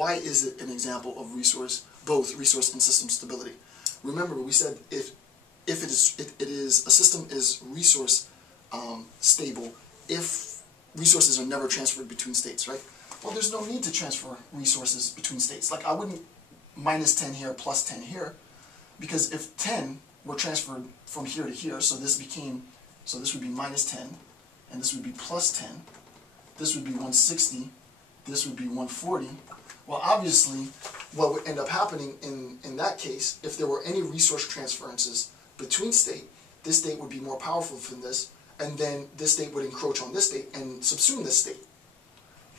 why is it an example of both resource and system stability? Remember, we said if a system is resource stable if resources are never transferred between states, right? Well, there's no need to transfer resources between states. Like, I wouldn't minus 10 here, plus 10 here, because if 10 were transferred from here to here, so this would be minus 10, and this would be plus 10, this would be 160, this would be 140. Well, obviously, what would end up happening in that case, if there were any resource transferences between state, this state would be more powerful than this, and then this state would encroach on this state and subsume this state,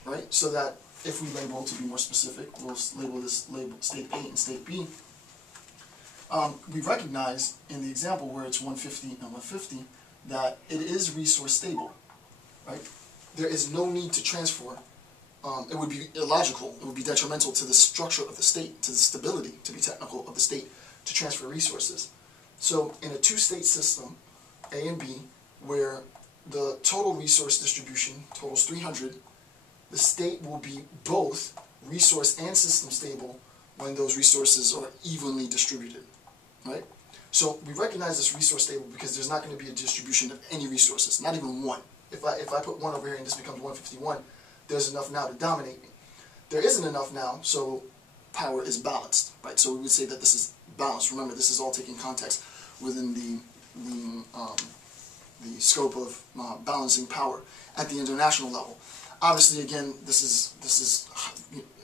right? So that if we label, to be more specific, we'll label state A and state B. We recognize in the example where it's 150 and 150 that it is resource stable, right? There is no need to transfer. It would be illogical, it would be detrimental to the structure of the state, to the stability, to be technical, of the state, to transfer resources. So in a two-state system, A and B, where the total resource distribution totals 300, the state will be both resource and system stable when those resources are evenly distributed, right? So we recognize this resource stable because there's not going to be a distribution of any resources, not even one. If I put 1 over here and this becomes 151, there's enough now to dominate me. There isn't enough now, so power is balanced, right? So we would say that this is balanced. Remember, this is all taking context within the scope of balancing power at the international level. Obviously, again, this is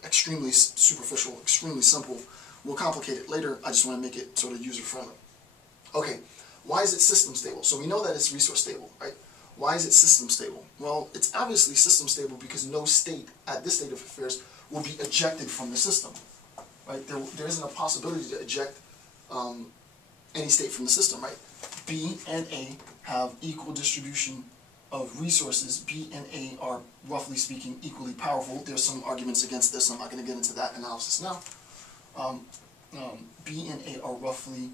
extremely superficial, extremely simple. We'll complicate it later. I just want to make it sort of user-friendly. Okay, why is it system stable? So we know that it's resource stable, right? Why is it system stable? Well, it's obviously system stable because no state at this state of affairs will be ejected from the system, right? There isn't a possibility to eject any state from the system, right? B and A have equal distribution of resources. B and A are, roughly speaking, equally powerful. There's some arguments against this. I'm not going to get into that analysis now. B and A are roughly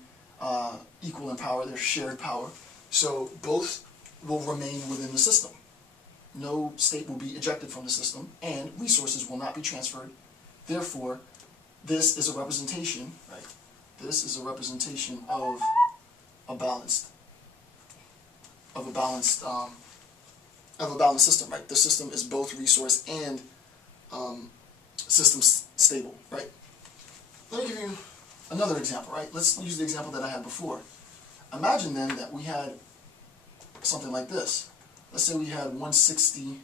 equal in power. They're shared power. So both will remain within the system. No state will be ejected from the system, and resources will not be transferred. Therefore, this is a representation, right? This is a representation of a balanced system, right? The system is both resource and system stable, right? Let me give you another example, right? Let's use the example that I had before. Imagine then that we had something like this. Let's say we had 160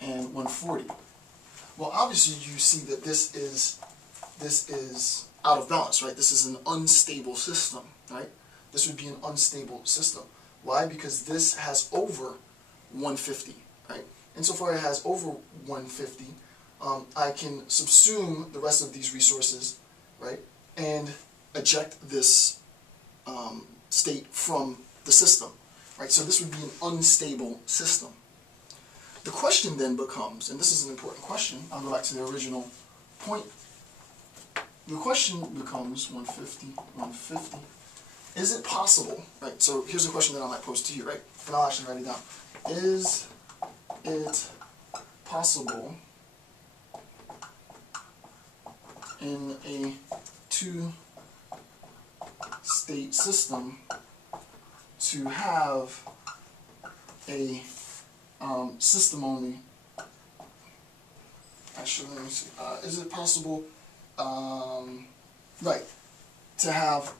and 140. Well, obviously you see that this is out of balance, right? This is an unstable system, right? This would be an unstable system. Why? Because this has over 150, right? Insofar as it has over 150, I can subsume the rest of these resources, right, and eject this state from the system, right? So this would be an unstable system. The question then becomes, and this is an important question, I'll go back to the original point. The question becomes 150, 150. Is it possible, right? So here's a question that I might pose to you, right? And I'll actually write it down. Is it possible in a two-state system to have a system only? Actually, let me see. Is it possible, right, to have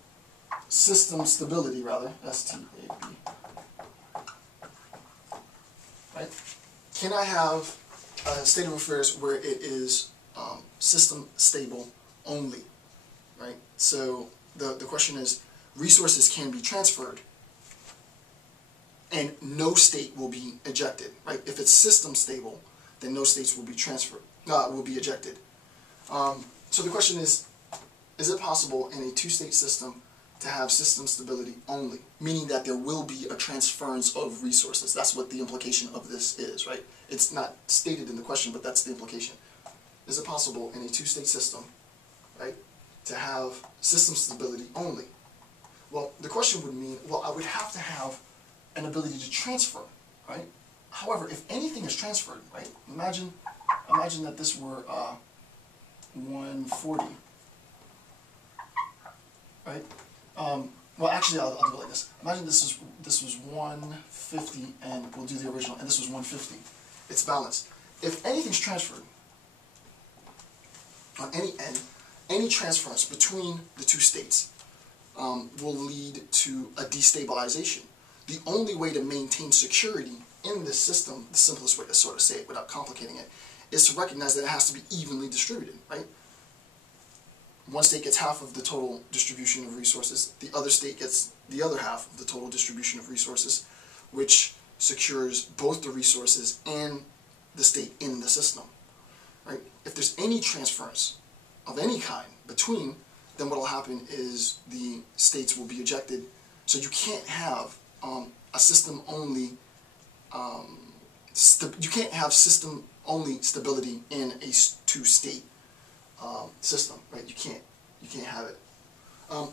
system stability, rather, S-T-A-B, right? Can I have a state of affairs where it is system stable only, right? So the question is, resources can be transferred and no state will be ejected, right? If it's system stable, then no states will be transferred, will be ejected. So the question is it possible in a two-state system to have system stability only, meaning that there will be a transference of resources? That's what the implication of this is, right? It's not stated in the question, but that's the implication. Is it possible in a two-state system, right, to have system stability only? Well, the question would mean, well, I would have to have an ability to transfer, right? However, if anything is transferred, right, imagine that this were 140, right? Well, actually, I'll do it like this. Imagine this was 150, and we'll do the original, and this was 150. It's balanced. If anything's transferred on any end, any transference between the two states will lead to a destabilization. The only way to maintain security in this system, the simplest way to sort of say it without complicating it, is to recognize that it has to be evenly distributed, right? One state gets half of the total distribution of resources, the other state gets the other half of the total distribution of resources, which secures both the resources and the state in the system, right? If there's any transference of any kind between, then what will happen is the states will be ejected. So you can't have a system-only you can't have system-only stability in a two-state system, right? You can't have it.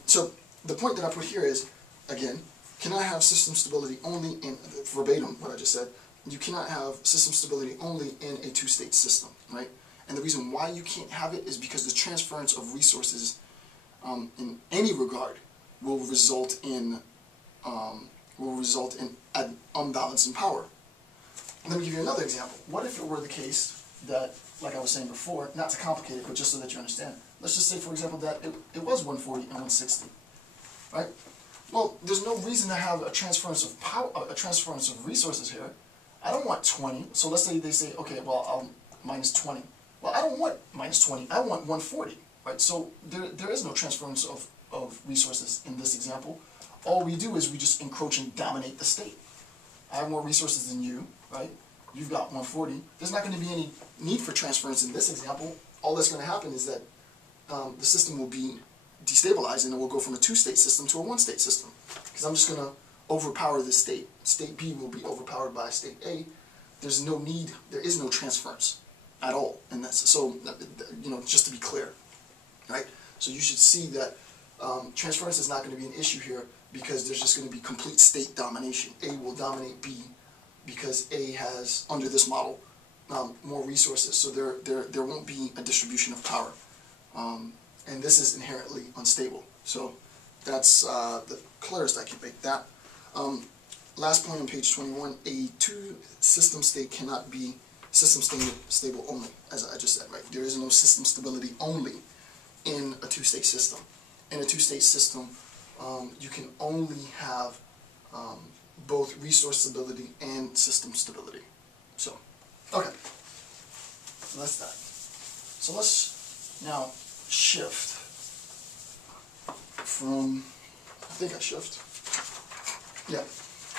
So the point that I put here is, again, cannot have system stability only in, verbatim what I just said, you cannot have system stability only in a two-state system, right? And the reason why you can't have it is because the transference of resources in any regard will result in an unbalance in power. And let me give you another example. What if it were the case that, like I was saying before, not to complicate it, but just so that you understand, let's just say, for example, that it was 140 and 160, right? Well, there's no reason to have a transference of power, a transference of resources here. I don't want 20, so let's say they say, okay, well, I'll minus 20. Well, I don't want minus 20, I want 140, right? So there is no transference of resources in this example. All we do is we just encroach and dominate the state. I have more resources than you, right? You've got 140. There's not going to be any need for transference in this example. All that's going to happen is that the system will be destabilized and it will go from a two-state system to a one-state system. Because I'm just going to overpower this state. State B will be overpowered by state A. There's no need, there is no transference at all. And that's, so, you know, just to be clear, right? So you should see that transference is not going to be an issue here because there's just going to be complete state domination. A will dominate B because A has, under this model, more resources. So there won't be a distribution of power. And this is inherently unstable. So that's the clearest I can make that. Last point on page 21, a two-system state cannot be system stable only, as I just said, right? There is no system stability only in a two-state system. In a two-state system, you can only have both resource stability and system stability. So, okay, so that's that. So let's now shift from, I think I shift, yeah.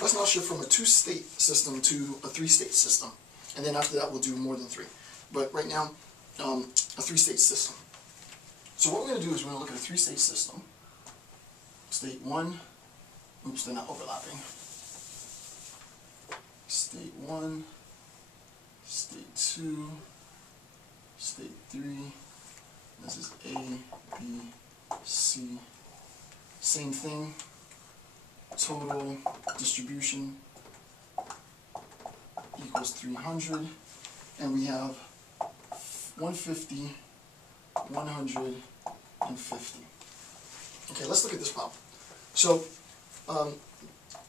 Let's now shift from a two-state system to a three-state system. And then after that, we'll do more than three. But right now, a three-state system. So what we're going to do is we're going to look at a three-state system. State 1, oops, they're not overlapping. State 1, State 2, State 3. This is A, B, C. Same thing. Total distribution equals 300, and we have 150, 150. Okay, let's look at this problem. So,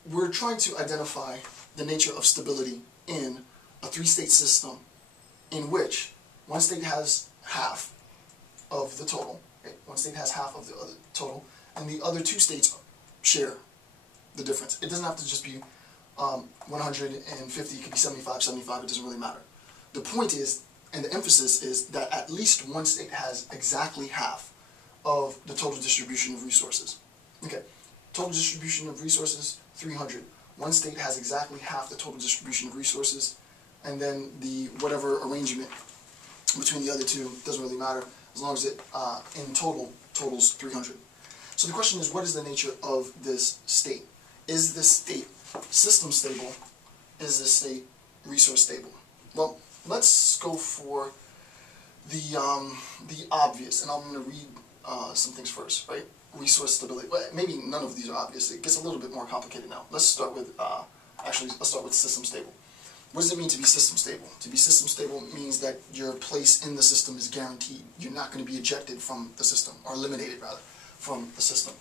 we're trying to identify the nature of stability in a three-state system in which one state has half of the total, okay? One state has half of the other total, and the other two states share the difference. It doesn't have to just be 150, it could be 75, 75, it doesn't really matter. The point is, and the emphasis is, that at least one state has exactly half of the total distribution of resources. Okay, total distribution of resources, 300. One state has exactly half the total distribution of resources, and then the whatever arrangement between the other two doesn't really matter, as long as it in total totals 300. So the question is, what is the nature of this state? Is this state system stable? Is this state resource stable? Well, let's go for the obvious, and I'm going to read some things first, right? Resource stability. Well, maybe none of these are obvious. It gets a little bit more complicated now. Let's start with actually let's start with system stable. What does it mean to be system stable? To be system stable means that your place in the system is guaranteed. You're not going to be ejected from the system, or eliminated rather, from the system.